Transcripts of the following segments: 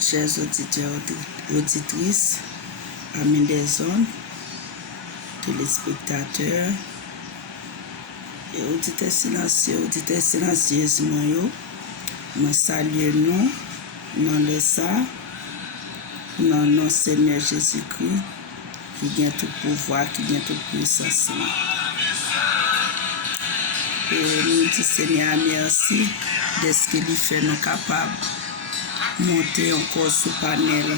Chers auditeurs, auditrices, amis des zones, téléspectateurs, et auditeurs silencieuses, nous saluons nous, dans le sang, dans notre Seigneur Jésus-Christ, qui vient tout pouvoir, qui vient toute puissance. Et nous disons Seigneur, merci de ce qu'il fait nous capables de monter encore sous panel.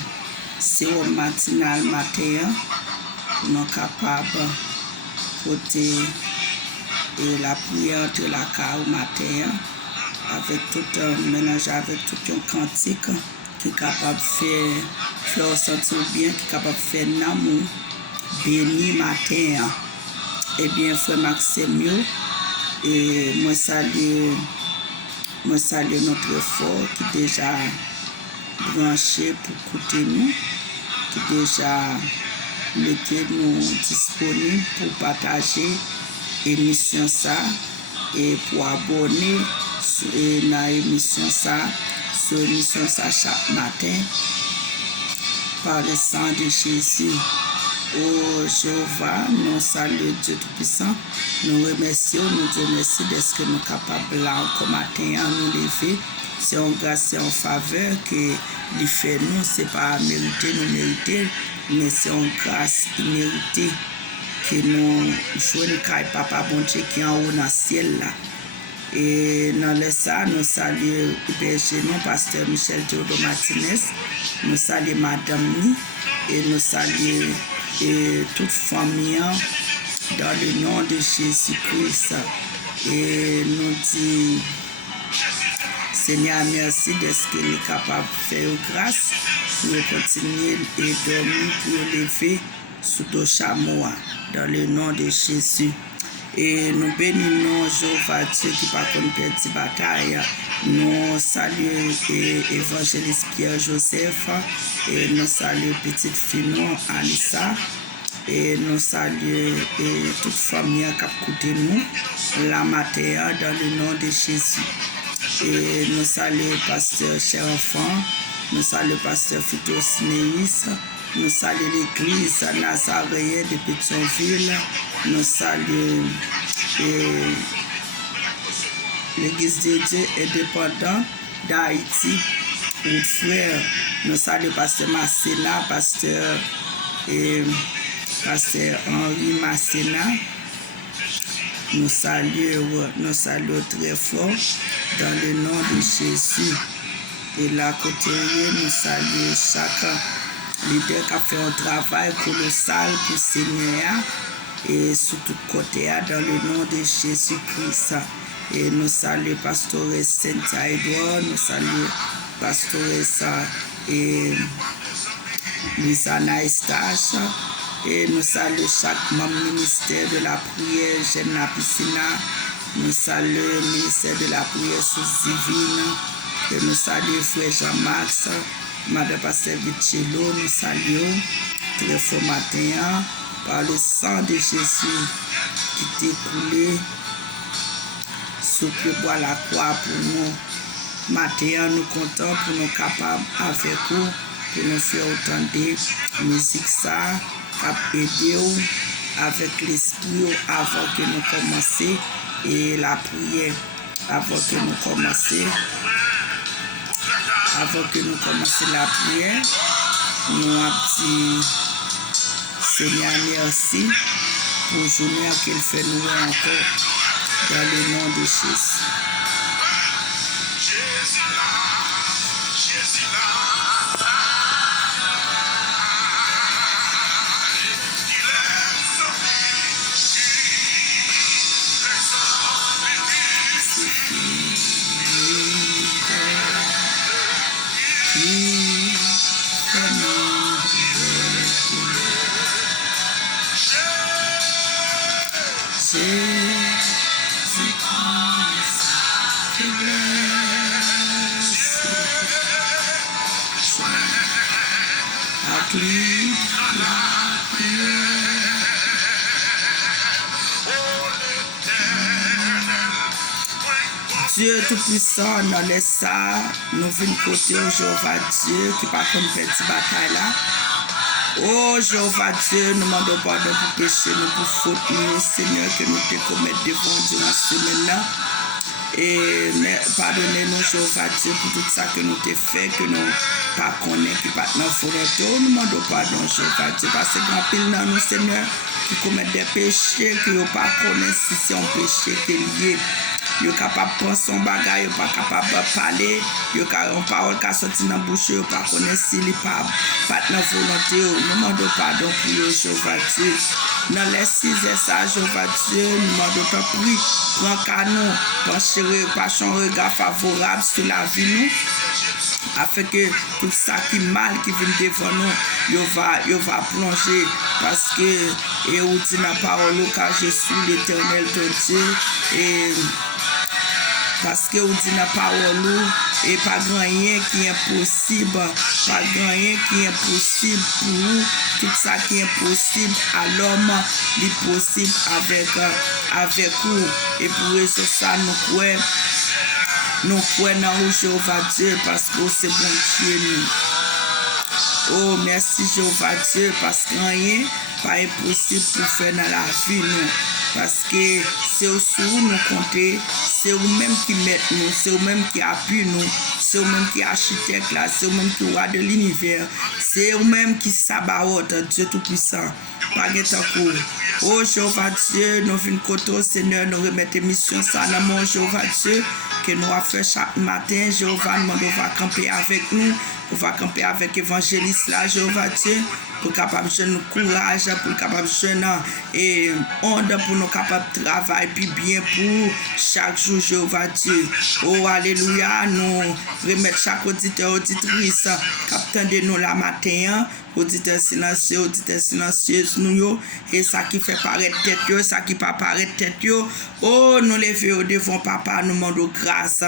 C'est au matinal matin, nous capables de porter la prière entre la car au matin, avec tout un mélange, avec tout un cantique qui est capable de faire sentir bien, qui est capable de faire l'amour, béni matin. Eh bien, frère Maxime, et moi salue notre effort qui est déjà branché pour écouter nous, qui déjà mettez nous disponibles pour partager l'émission ça et pour abonner dans l'émission ça, sur l'émission ça chaque matin par le sang de Jésus. Oh Jéhovah, nous saluons Dieu Tout-Puissant, nous remercions, nous disons merci de ce que nous sommes capables là encore matin à nous lever. C'est en grâce, c'est en faveur que il fait nous, c'est pas mériter, nous mériter, mais c'est en grâce iméritée que nous jouons Papa bon Dieu qui est en haut dans le ciel là. Et dans le ça, nous saluons berger nous, pasteur Michel Théodore Martinez, nous saluons Madame Ni, et nous saluons toute famille dans le nom de Jésus-Christ. Et nous disons, Seigneur, merci de ce qu'il est capable de faire grâce pour continuer et dormir, pour lever sous ton chameau dans le nom de Jésus. Et nous bénissons Jéhovah Dieu qui pas comme petite bataille. Nous saluons évangéliste Pierre Joseph et nous saluons petite fille Anissa et nous saluons toute famille qui a écouté nous la matin dans le nom de Jésus. Et nous saluons pasteur cher enfant, nous saluons pasteur Fitos Neis, nous saluons l'église nazaréenne de Pétionville, nous saluons l'église de Dieu indépendant d'Haïti, notre frère, nous saluons pasteur Marcena, pasteur Henri Marcena, nous saluons très fort dans le nom de Jésus. Et là, côté, nous saluons chaque leader qui a fait un travail colossal pour le Seigneur et sur tout côté dans le nom de Jésus-Christ. Et nous saluons pasteur Cynthia Edouard, nous saluons pasteur et Lisana Estache, et nous saluons chaque membre ministère de la prière, Jeanne Lapicina, nous saluons le ministère de la prière sous divine, et nous saluons frère Jean-Max, Madame Pasteur Vichello, nous saluons très fort matin par le sang de Jésus qui t'est coulé sous le bois la croix pour nous. Matin, nous comptons pour nous capables avec vous, pour nous faire autant de musique ça, pour aider avec l'esprit avant que nous commencions et la prière. Avant que nous commencions la prière, nous avons dit Seigneur merci pour journée qu'il fait nous encore dans le nom de Jésus. Dieu Tout-Puissant, dans les ça, nous venons côté au Jéhovah Dieu qui pas comme petite bataille là. Oh Jéhovah Dieu, nous demandons pardon pour péché, nous pour faute, nous, Seigneur, que nous te commettons devant Dieu en ce moment-là. Et pardonnez-nous, Jéhovah Dieu, pour tout ça que nous t'ai fait, que nous pas connaissons, qui pas dans volonté. Nous demandons pardon, Jéhovah Dieu, parce que grand pile dans nous, Seigneur, qui commettent des péchés, qui ne pas connaissent si c'est un péché qui est lié. Yo capable de prendre son bagage, yo pas capable de parler, yo une parole qui sorti dans la bouche, yo pas connaître si il pas dans volonté. Nous demandons pardon pour yo, Jéhovah Dieu. Dans les 6 heures, ça, Jéhovah Dieu, nous demandons ta prière, prends canon, pencher un regard favorable sur la vie nous, afin que tout ça qui est mal qui vient devant nous, yo va plonger, parce que et où dit la parole car je suis l'Éternel ton Dieu, et parce que vous dit la parole et pas rien qui est impossible, pas rien qui est impossible pour vous, tout ça qui est impossible à l'homme, est possible avec vous, et pour ça nous croyons dans Jéhovah Dieu parce que c'est bon Dieu nous. Oh merci Jéhovah Dieu parce que rien pas impossible pour faire dans la vie nous. Parce que c'est sur nous compter, c'est vous-même qui met nous, c'est vous-même qui appuie nous, c'est vous-même qui architecte là, c'est vous-même qui roi de l'univers, c'est vous-même qui sabaote, Dieu Tout-Puissant. Pas de cours. Oh Jéhovah Dieu, nous venons côté Seigneur, nous remettons mission ça dans mon Jéhovah Dieu, que nous avons fait chaque matin. Jéhovah, nous va camper avec nous, on va camper avec évangéliste là, Jéhovah Dieu, pour capable de nous courage, pour capable de et onde pour nous capable de travailler puis bien pour chaque jour, Jéhovah Dieu. Oh alléluia, nous remettre chaque auditeur, auditrice, captain de nous la matin, auditeur silencieux, nous et ça qui fait paraître tête yo, ça qui pas paraître tête yo. Oh nous lever devant papa, nous demandons grâce.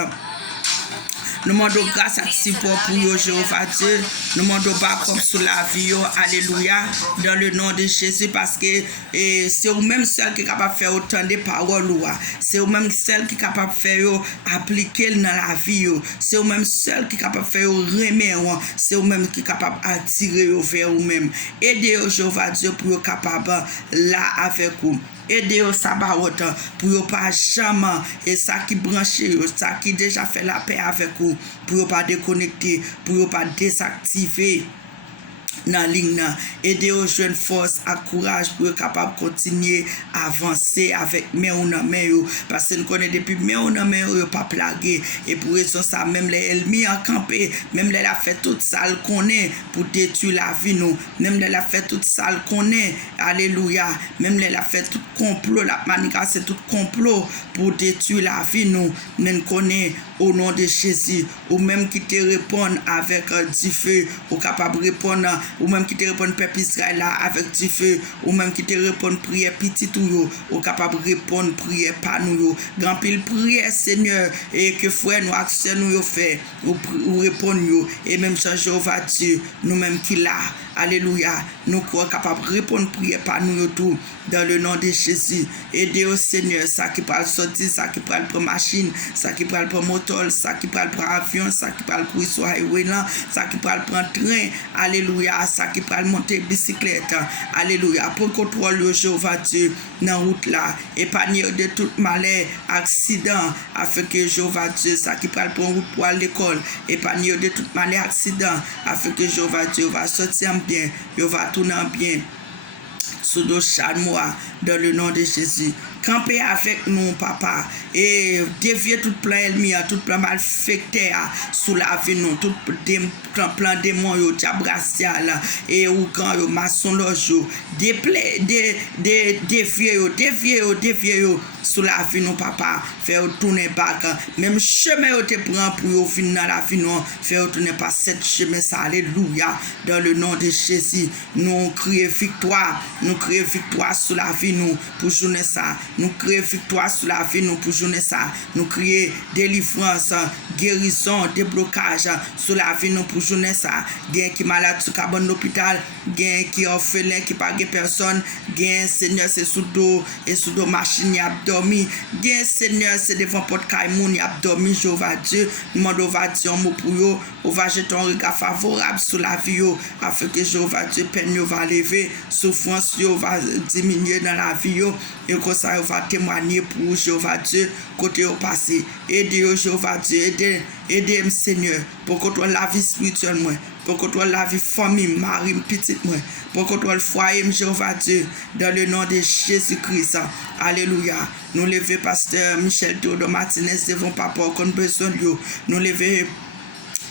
Nous demandons grâce à support pour vous, Jéhovah Dieu. Nous demandons pas comme sur la vie, alléluia, dans le nom de Jésus, parce que c'est vous-même seul qui est capable de faire autant de paroles. C'est vous-même seul qui est capable de faire appliquer dans la vie. C'est vous-même seul qui est capable de faire remettre. C'est vous-même qui est capable d'attirer vers vous-même. Aidez Jéhovah Dieu pour être capable là avec vous. Aider au sabaot pour pas jamais et ça qui branche, ça qui déjà fait la paix avec vous, pour pas déconnecter, pour pas désactiver dans la ligne, aider aux jeunes forces à courage pour être capable de continuer à avancer avec parce que nous connaissons depuis pas plagué et pour raison ça même les ennemis en campé, même les a fait toute ça qu'on est pour détruire la vie nous, même les a fait toute ça qu'on est, alléluia, même les a fait tout complot, la manigance tout complot pour détruire la vie nous, même connaît au nom de Jésus, ou même qui te répondent avec du feu, ou capable de répondre, ou même qui te répondent peuple Israël là avec du feu, ou même qui te répondent prière petit ou capable de répondre prière pas nous, grand pile prière Seigneur, et que frère nous action nous fait, ou répondre et même Jean Jéhovah Dieu, nous même qui là, alléluia, nous croyons capable de répondre prière pas nous tout, dans le nom de Jésus. Aidez au Seigneur, ça qui peut sortir, ça qui peut prendre machine, ça qui peut prendre moteur, ça qui peut prendre avion, ça qui peut courir sur highway là, ça qui peut prendre train, alléluia, ça qui peut monter bicyclette, alléluia, pour contrôler Jéhovah Dieu dans route là, épargner de tout malheur, accident, afin que Jéhovah Dieu, ça qui peut prendre route pour l'école, épargner de tout malheur, accident, afin que Jéhovah Dieu va sortir bien, il va tourner bien. Sous nos charmois, dans le nom de Jésus. Campez avec nous, papa, et dévier tout plan ennemi, tout plan malfecté sous la vie, nous, tout plan démon, diabracial, et ou quand yo maçon loge, dévier sous la vie, nous, papa, faire tourner back, même chemin où te prend pour finir dans la vie, nous, faire tourner par cette chemin, ça, alléluia, dans le nom de Jésus, nous crions victoire, sur la vie, nous, pour journée ça. Nous crions victoire sur la vie, nous, pour journée ça. Nous crions délivrance guérison, déblocage sur la vie nous pour journée ça. Gain qui malade sur cabane d'hôpital, gain qui orphelin qui pas personne, gain Seigneur c'est sous dos et sous dos machine y a dormi. Gain Seigneur c'est devant porte caimoun y a dormi Jéhovah Dieu. Demande au va dire un mot pour yo, on va jeter un regard favorable sur la vie yo, afin que Jéhovah Dieu peine yo va lever, souffrance yo va diminuer dans la vie yo, et comme ça yo va témoigner pour Jéhovah Dieu côté au passé. Aidez Jéhovah Dieu, aidez Seigneur pour contrôler la vie spirituelle moi, pour contrôler la vie famille, mari, petite moi, pour contrôler le foyer Jéhovah Dieu, dans le nom de Jésus-Christ. Alléluia. Nous levons pasteur Michel Théodore Martinez devant papa qu'on besoin de lui. Nous levons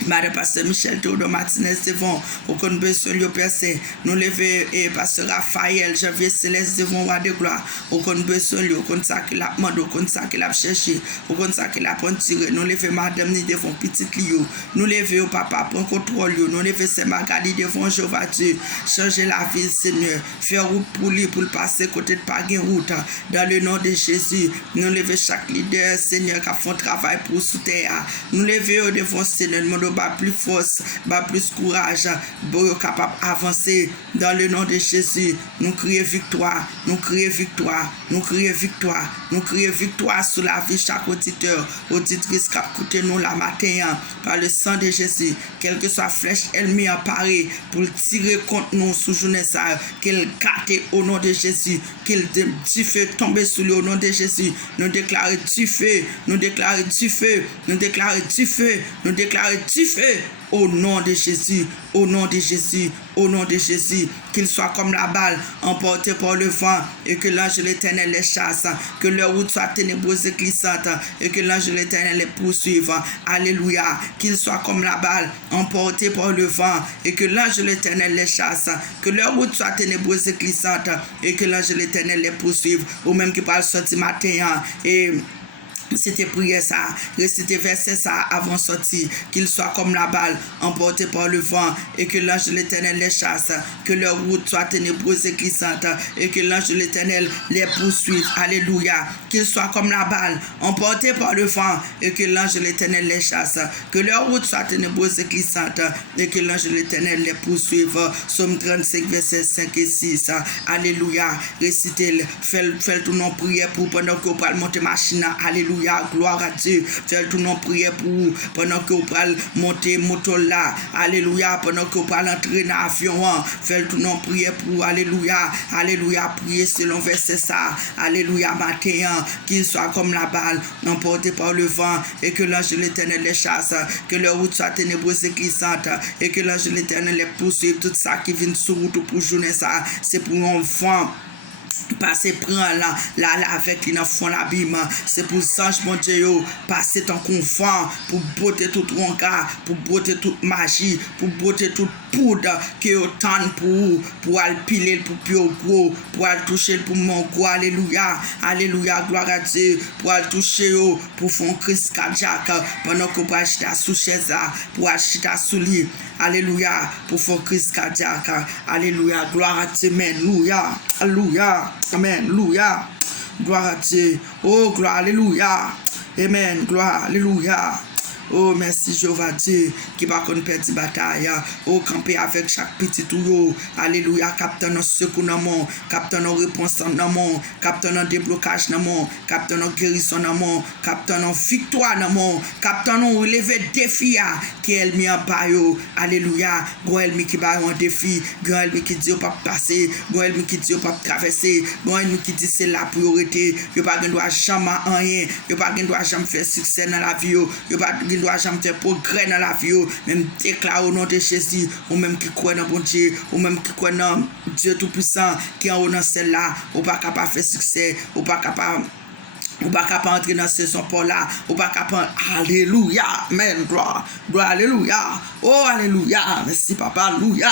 Madame Pasteur Michel Théodore Martinez devant aucun besoin de personne. Nous levons et Pasteur Raphaël Janvier Céleste devant roi de gloire. Aucun besoin de aucun ça qu'il a demandé, aucun ça qu'il a cherché, aucun ça qu'il a tiré. Nous levons Madame ni devant petite Lio. Nous levons papa prend contrôle. Nous levons c'est Magali devant Jéhovah Dieu. Changer la vie Seigneur. Faire route pour lui pour le passer côté de pas route. Dans le nom de Jésus. Nous levons chaque leader Seigneur qui a fait un travail pour sous terre. Nous levons devant Seigneur. Bas plus force, bas plus courage, pour capable d'avancer dans le nom de Jésus. Nous crions victoire, nous crions victoire, nous crions victoire, nous crions victoire sur la vie chaque auditeur, auditrice qui a écouté nous la matin par le sang de Jésus. Quelle que soit flèche ennemie emparée pour tirer contre nous sous journée ça, qu'elle carte au nom de Jésus, qu'elle du feu tombe sur le nom de Jésus. Nous déclarons du feu, nous déclarons du feu, nous déclarons du feu, nous déclarons du feu au nom de Jésus, au nom de Jésus, au nom de Jésus, qu'il soit comme la balle emportée par le vent et que l'ange de l'Éternel les chasse, que leur route soit ténébreuse et glissante et que l'ange de l'Éternel les poursuive. Alléluia, qu'il soit comme la balle emportée par le vent et que l'ange de l'Éternel les chasse, que leur route soit ténébreuse et glissante et que l'ange de l'Éternel les poursuive. Ou même qui parle sorti matin et c'était prier ça, réciter verset ça avant sortir, qu'il soit comme la balle emporté par le vent et que l'ange de l'Éternel les chasse, que leur route soit ténébreuse et glissante et que l'ange de l'Éternel les poursuive. Alléluia. Qu'il soit comme la balle emporté par le vent et que l'ange de l'Éternel les chasse, que leur route soit ténébreuse et glissante et que l'ange de l'Éternel les poursuive. Somme 35 verset 5 et 6. Alléluia. Récitez-le, faites tout non prière pour pendant que vous parlez monter machine. Alléluia. Gloire à Dieu. Faites tout non prière pour vous pendant que vous parlez monter moto là. Alléluia. Pendant que vous parlez entrer dans l'avion. Faites tout non prière pour vous. Alléluia. Alléluia. Priez selon verset ça. Alléluia. Matin, qu'il soit comme la balle emporté par le vent et que l'ange de l'Éternel les chasse. Que leur route soit ténébreuse et glissante et que l'ange de l'Éternel les poursuive. Tout ça qui vient sur route pour journée ça, c'est pour un vent. Passer prendre là avec qui dans fond l'abîme, c'est pour ange mon Dieu passer ton confort pour botter tout regard, pour botter toute magie, pour botter toute poudre qui autant pour aller piler pour plus gros, pour aller toucher pour mon gros. Alléluia, alléluia, gloire à Dieu, pour aller toucher pour faire un crise cardiaque pendant que pour acheter sous chaise pour acheter sous lit. Alléluia, pour faire crise cardiaque. Alléluia, gloire à Dieu, alléluia, alléluia, amen, alléluia, gloire à Dieu, oh gloire, alléluia, amen, gloire, alléluia. Oh, merci Jéhovah Dieu qui va qu'on perdre la bataille. Oh, camper avec chaque petit tour. Alléluia. Captain en secours dans mon, captain en réponse dans mon, captain en déblocage dans mon, captain en guérison dans mon, captain en victoire dans mon, captain en relevé défi qui est mis en baillot. Alléluia. Goël qui va un défi, Goël qui dit pas passer, Goël qui dit pas traverser, Goël qui dit c'est la priorité. Yo pas doit jamais rien, yo pas doit jamais faire succès dans la vie, yo pas doit jamais faire progrès dans la vie, même déclare au nom de Jésus, ou même qui croit dans bon Dieu, ou même qui croit dans Dieu Tout-Puissant, qui est en haut dans celle-là, ou pas capable de faire succès, ou pas capable entrer dans ce son pour là, ou pas capable. Alléluia, amen, gloire, alléluia, oh alléluia, merci papa, alléluia,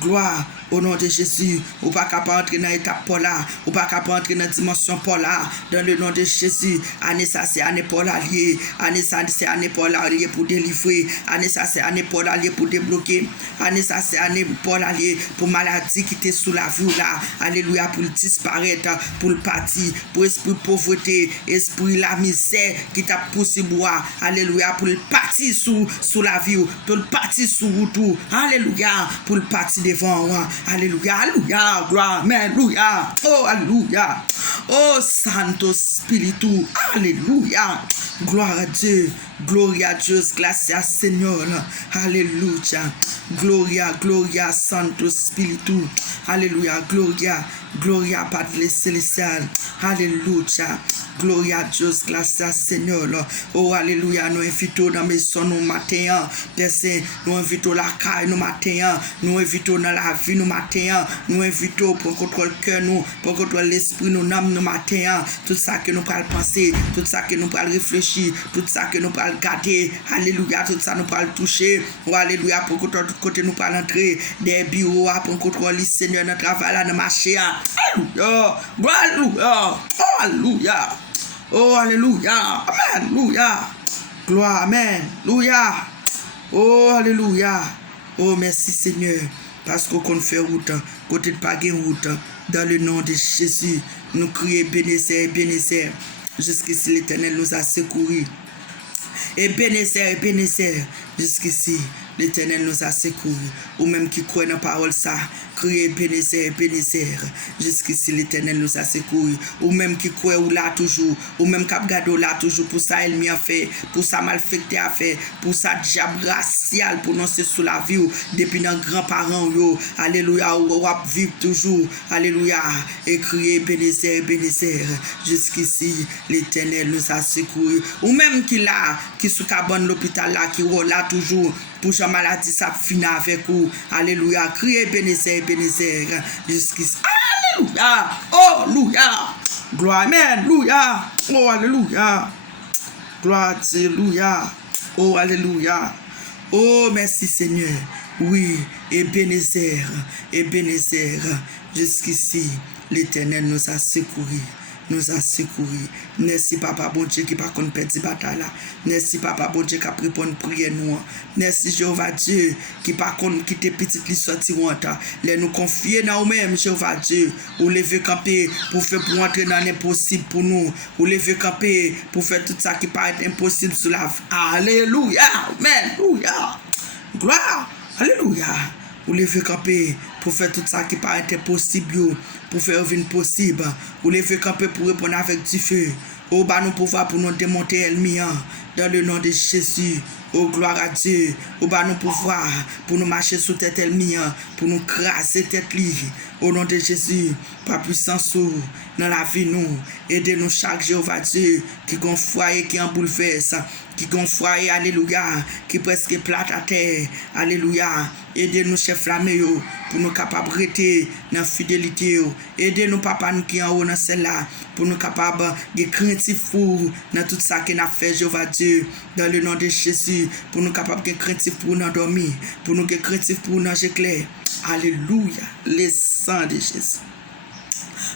gloire, au nom de Jésus. Ou pas capable entrer dans l'étape pour là, ou pas capable entrer dans la dimension pour là, dans le nom de Jésus. Année ça c'est année pour l'allié, année ça c'est année pour l'allié pour délivrer, année ça c'est année pour l'allié pour débloquer, année ça c'est année pour l'allié pour maladie qui était sous la vie là, alléluia, pour disparaître, pour le parti, pour esprit pauvreté, esprit la misère qui t'a poussé bois, alléluia, pour le parti sous la vie, pour le parti sous tout, alléluia, pour le parti devant, alléluia, alléluia, gloire, alléluia, oh alléluia, oh Santo Spiritu, alléluia, gloire à Dieu, gloria a Dieu, gracias Seigneur, alléluia, gloria Santo Spiritu, alléluia, gloria Padre Celestial, alléluia, gloria a Dieu, gracias Seigneur, oh alléluia, nous invitons dans la maison nous matin, nous invitons la caille nous matin, nous invitons dans la vie nous matin, nous invitons pour contrôler le cœur nous, pour contrôler l'esprit nous âme nous matin, tout ça que nous pouvons penser, tout ça que nous pouvons réfléchir, tout ça que nous pouvons garder, alléluia, tout ça nous pouvons toucher, oh alléluia, pour contrôler tout côté nous pouvons entrer des bureaux, pour contrôler Seigneur notre travail là, dans marché, alléluia, alléluia, oh alléluia. Oh, alléluia. Amen. Alléluia. Gloire. Amen. Alléluia. Oh, alléluia. Oh, merci Seigneur. Parce qu'on fait route, côté de pas de route. Dans le nom de Jésus, nous crions Bénézer. Jusqu'ici, l'Éternel nous a secourus. Et Bénézer. Jusqu'ici, l'Éternel nous a secourus. Ou même qui croient dans la parole ça, criez Bénézer. Jusqu'ici, l'Éternel nous a secourus. Ou même qui croient ou là toujours, ou même qui regardent là toujours, pour ça il m'a fait, pour ça malfecté a fait, pour ça diable racial pour nous sous la vie, depuis nos grands-parents, alléluia, ou vivre toujours, alléluia, et criez Bénézer. Jusqu'ici, l'Éternel nous a secourus. Ou même qui là, qui sous cabane l'hôpital là, qui roule là toujours, pour la maladie, ça finit avec vous. Alléluia. Criez Bénézer. Jusqu'ici. Alléluia. Oh, alléluia. Gloire. Amen. Alléluia. Oh, alléluia. Gloire. Alléluia. Oh, alléluia. Oh, merci Seigneur. Oui. Et Bénézer. Jusqu'ici, l'Éternel nous a secourus. Merci Papa bon Dieu qui pas qu'on perdre bataille là. Merci Papa bon Dieu qui a pris pour une prière nous. Merci Jéhovah Dieu qui pas qu'on quitter petite li sorti honte. Les nous confier dans nous-mêmes Jéhovah Dieu. Ou lever camper pour faire pour entrer dans l'impossible pour nous. Ou lever camper pour faire tout ça qui paraît impossible sur la vie. Alléluia. Amen. Alléluia. Gloire. Alléluia. Ou lever camper pour faire tout ça qui paraît impossible, pour faire venir possible. Ou lever camper pour répondre avec du feu. Oh, bah nous pouvoir pour nous démonter ennemi dans le nom de Jésus. Oh, gloire à Dieu. Oh, bah nous pouvoir pour nous marcher sous tête ennemi, pour nous craser tête li. Au nom de Jésus, par puissance dans la vie nous. Aidez-nous chaque Jéhovah Dieu qui gon foyer qui en bouleverse, qui gon foyer, alléluia, qui presque plate à terre, alléluia. Aidez-nous chef Flaméo pour nous capables de rester dans la fidélité. Aidez-nous papa nous qui en haut dans celle-là pour nous capables de craintif dans tout ça que nous avons fait Jéhovah Dieu dans le nom de Jésus, pour nous capables de craintif pour nous dormir, pour nous craintif pour nous éclairer. Alléluia, le sang de Jésus.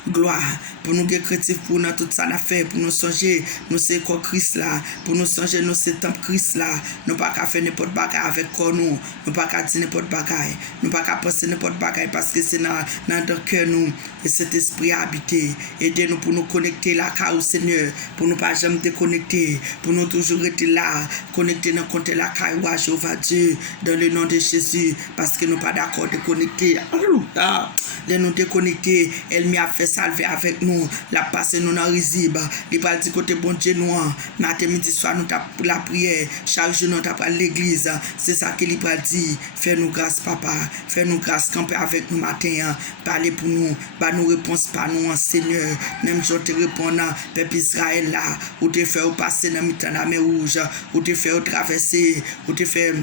Gloire, pour nous chrétiens, pour nous tout ça n'a fait, pour nous songer, nous c'est quoi Christ là, pour nous songer, nous c'est temple Christ là, nous pas qu'à faire n'importe bagaille avec quoi nous pas qu'à dire n'importe bagaille, nous pas qu'à penser n'importe bagaille parce que c'est dans notre cœur nous, et cet esprit a habité. Aidez-nous pour nous connecter là, car au Seigneur, pour nous pas jamais déconnecter, pour nous toujours être là, connecter dans compter la caille, Jéhovah Dieu, dans le nom de Jésus, parce que nous pas d'accord de connecter. Alléluia. De nous déconnecter, elle m'a fait salver avec nous, la passer nous dans risible, il va dire côté bon Dieu nous, matin midi soir nous t'a la prière, chaque jour nous t'a à l'église, c'est ça qu'il va dire, fais-nous grâce papa, fais-nous grâce camper avec nous matin, parler pour nous, pas nous réponse pas nous Seigneur, même je te réponds peuple Israël là, ou te faire passer dans la mer rouge, ou te faire traverser, ou te faire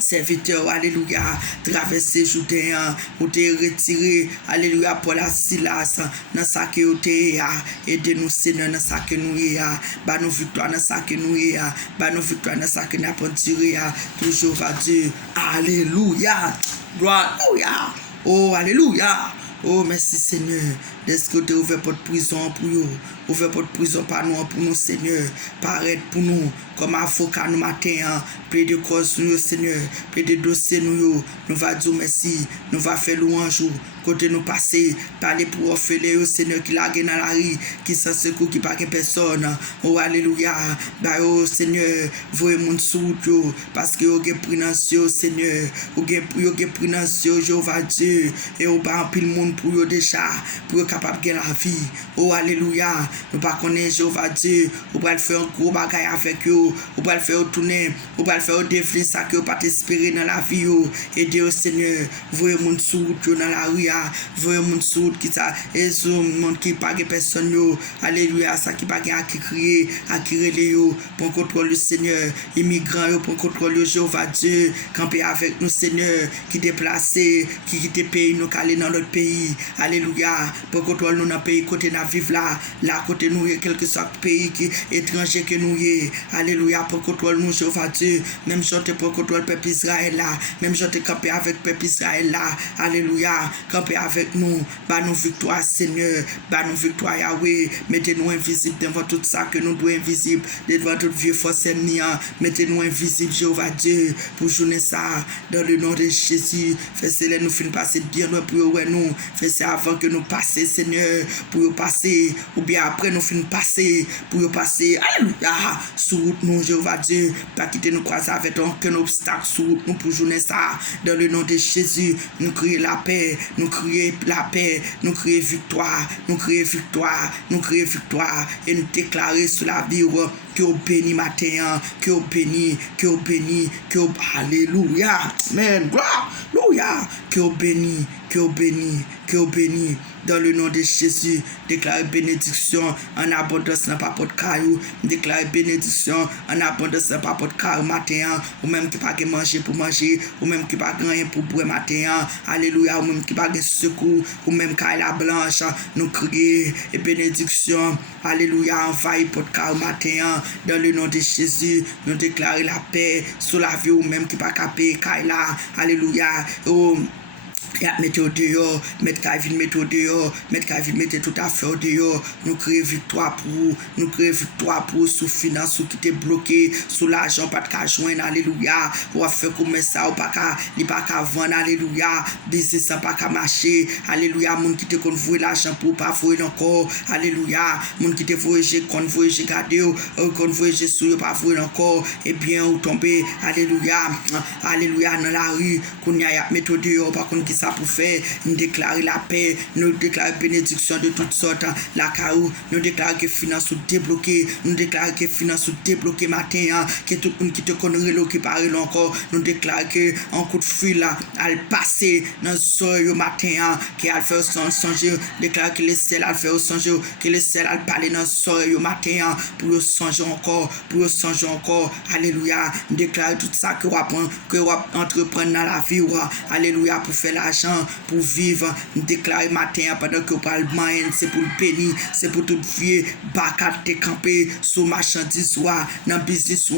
serviteur, alléluia, traverser Jourdain, ou te retirer, alléluia, pour la Silas, dans ça que vous êtes, aidez-nous Seigneur, dans ça que nous sommes, bah nous victoire dans ça que nous sommes, bah nous victoire dans ça que nous avons tiré, toujours va Dieu, alléluia, gloire, alléluia. Oh, alléluia. Oh, merci Seigneur. Est-ce que tu as ouvert porte prison pour nous? Ouvert porte prison pour nous, Seigneur. Paraître pour nous comme avocat nous matin. Plaider cause nous, Seigneur. Plaider dossier nous. Nous va dire merci. Nous va faire louange. Côté nous passer. Parler pour offrir, Seigneur, qui l'a dans la rue. Qui sans secours, qui pas personne. Oh, alléluia. Bah, oh, Seigneur. Voyez mon sous parce que vous avez pris dans ce Seigneur. Vous avez pris dans ce Jéhovah Dieu. Et vous avez pris le monde pour vous déjà. Pour vous capable de la vie. Oh, alléluia. Nous ne connaissons pas Jéhovah Dieu. Vous pouvez faire un gros bagage avec vous. Vous pouvez faire tourner. Vous pouvez faire défier ça que vous pas espérer dans la vie. Aidez au Seigneur. Voyez mon sous dans la rue. Voyez mon sous qui ça. Et ce monde qui pas de personne. Alléluia. Ça qui pas à qui crier. À qui relayer. Pour contrôler le Seigneur. Immigrants pour contrôler Jéhovah Dieu. Camper avec nous Seigneur. Qui déplacé. Qui quitte pays. Nous caler dans notre pays. Alléluia. Pour contrôler nous dans le pays. Côté nous vivre là. Là côté nous. Quel que soit le pays qui étranger que nous y. Alléluia. Pour contrôler nous Jéhovah Dieu. Même chanter pour contrôler le peuple Israël là. Même chanter camper avec le peuple Israël là. Alléluia. Camper avec nous. Bah nous victoire Seigneur. Bah nous victoire Yahweh. Mettez-nous invisibles devant tout ça que nous devons invisible. Devant toute vieux force ennemie. Mettez-nous invisibles Jéhovah Dieu. Pour journée ça. Dans le nom de Jésus. Fais-le nous finir passer bien loin pour nous. Fais-le avant que nous passions Seigneur. Pour passer. Ou bien après nous finir passer. Pour passer. Alléluia. Sur route nous Jéhovah Dieu. Pas quitter nous croiser avec aucun obstacle sur route nous pour journée ça. Dans le nom de Jésus. Nous crions la paix. Nous crions la paix. Nous crions victoire. Nous crions victoire. Nous crions victoire. Et nous déclarer sur la vie que vous bénis matin. Que vous bénis. Que vous bénis. Que vous... Alléluia. Amen. Alléluia. Que vous bénis. Que vous bénis. Que vous bénis. Dans le nom de Jésus, déclare bénédiction en abondance dans pas de caillou. Déclare bénédiction en abondance dans pas de caillou matin. Ou même qui pas manger pour manger. Ou même qui pas rien pour boire matin. Alléluia. Ou même qui pas secours. Ou même qui la blanche. Nous crier et bénédiction. Alléluia. Envahir pour caillou matin. Dans le nom de Jésus, nous déclarer la paix sur la vie. Ou même qui pas capé là. Alléluia. Oh. Mettez au dehors, mettez Kavin, mettez au dehors, mettez Kavin, mettez tout à fait au dehors. Nous créons victoire pour vous, nous créons victoire pour sous finance, sous qui t'est bloqué, sous l'argent, pas de cash joindre, alléluia. Ou à faire comme ça, ou pas qu'à vendre, alléluia. Business sans pas qu'à marcher, alléluia. Moun qui te convoie l'argent pour pas voyer encore, alléluia. Moun qui te voyager, convoyer garder, convoyer sous pas voyer encore, et bien ou tomber, alléluia, alléluia dans la rue, qu'on y a mettre au dehors, par contre qui ça pour faire, nous déclarer la paix, nous déclarer bénédiction de toutes sortes, la caou, nous déclarer que finance sont débloquées, nous déclarer que finance sont débloquées matin, que tout le monde qui te connaît qui parle encore, nous déclarer que un coup de fil là, elle passer dans ce matin, qui a fait songer, déclarer que les ciels a fait songer, que les ciels a parlé dans ce matin, pour songer encore, alléluia, déclarer tout ça que vous entreprendre dans la vie, alléluia, pour faire l'argent, pour vivre, déclarer matin pendant que vous parlez de c'est pour le bénir, c'est pour tout vieux bacat te camper sur marchandise dans business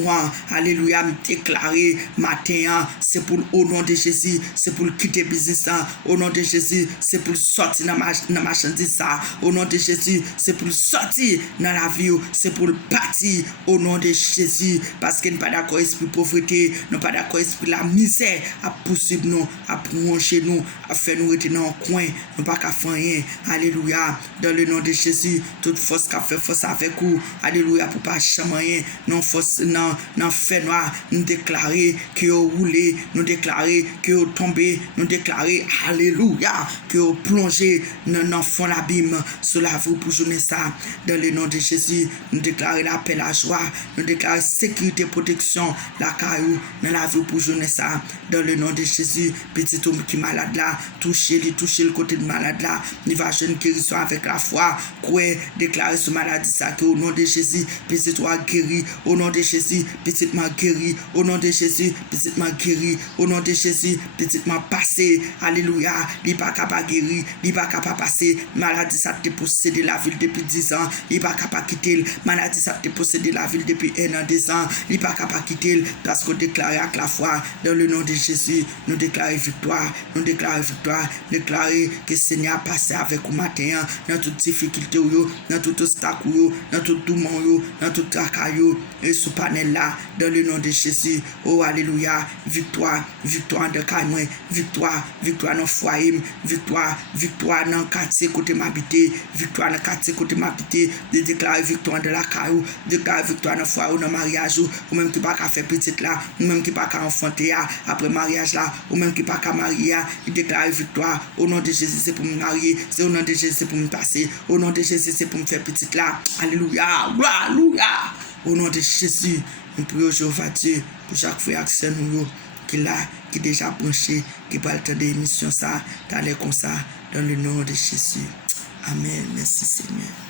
alléluia, déclarer matin, c'est pour au nom de Jésus, c'est pour quitter business au nom de Jésus, c'est pour sortir dans marchandise au nom de Jésus, c'est pour sortir dans la vie, c'est pour partir au nom de Jésus, parce qu'il n'y a pas d'accord esprit pauvreté, nous pas d'accord esprit la misère à poursuivre nous, à prolonger nous, à faire nous rester dans un coin, nous pas qu'à faire rien. Alléluia. Dans le nom de Jésus, toute force qui a fait force avec vous. Alléluia. Pour pas changer rien. Non force, non fait noir. Nous déclarer que vous roulez. Nous déclarer que vous tombez. Nous déclarer, alléluia, que vous plongez dans fond l'abîme. Cela vous pour journée ça. Dans le nom de Jésus, nous déclarer la paix, la joie. Nous déclarer sécurité, protection, la caillou, dans la vie pour journée ça. Dans le nom de Jésus, petit homme qui est malade là, touchez le côté de malade là, il va jeune guérison avec la foi, quoi, déclarer ce maladie ça, que au nom de Jésus, petit toi guéri, au nom de Jésus, petit m'a guéri, au nom de Jésus, petit m'a guéri, au nom de Jésus, petit m'a passé, alléluia, il pas capable guéri, il pas capable passer, maladie ça te possédé la ville depuis 10 ans, il pas capable quitter, maladie ça te possédé la ville depuis 1 an, 2 ans, il pas capable quitter, parce qu'on déclare avec la foi, dans le nom de Jésus, nous déclarons victoire, nous déclarons déclarer victoire, déclarer que Seigneur passe avec vous matin, dans toute difficulté, dans tout obstacle, dans tout tourment, dans tout tracaillou, et sous panel là, dans le nom de Jésus. Oh, alléluia, victoire, victoire de Caïman, victoire, victoire dans le foyer, victoire, victoire dans le quartier côté m'habiter, victoire dans le quartier côté m'habiter, de déclarer victoire de la caillou, déclarer victoire dans le foyer ou dans le mariage, ou même qui pas qu'à faire petite là, ou même qui pas qu'à enfanter après mariage là, ou même qui pas qu'à marier, il déclare victoire. Au nom de Jésus, c'est pour me marier, c'est au nom de Jésus, c'est pour me passer, au nom de Jésus, c'est pour me faire petite là. Alléluia, alléluia. Au nom de Jésus, nous prions Jéhovah Dieu pour chaque frère action nous qui là, qui déjà branché, qui va le temps d'émission ça, d'aller comme ça, dans le nom de Jésus. Amen. Merci Seigneur.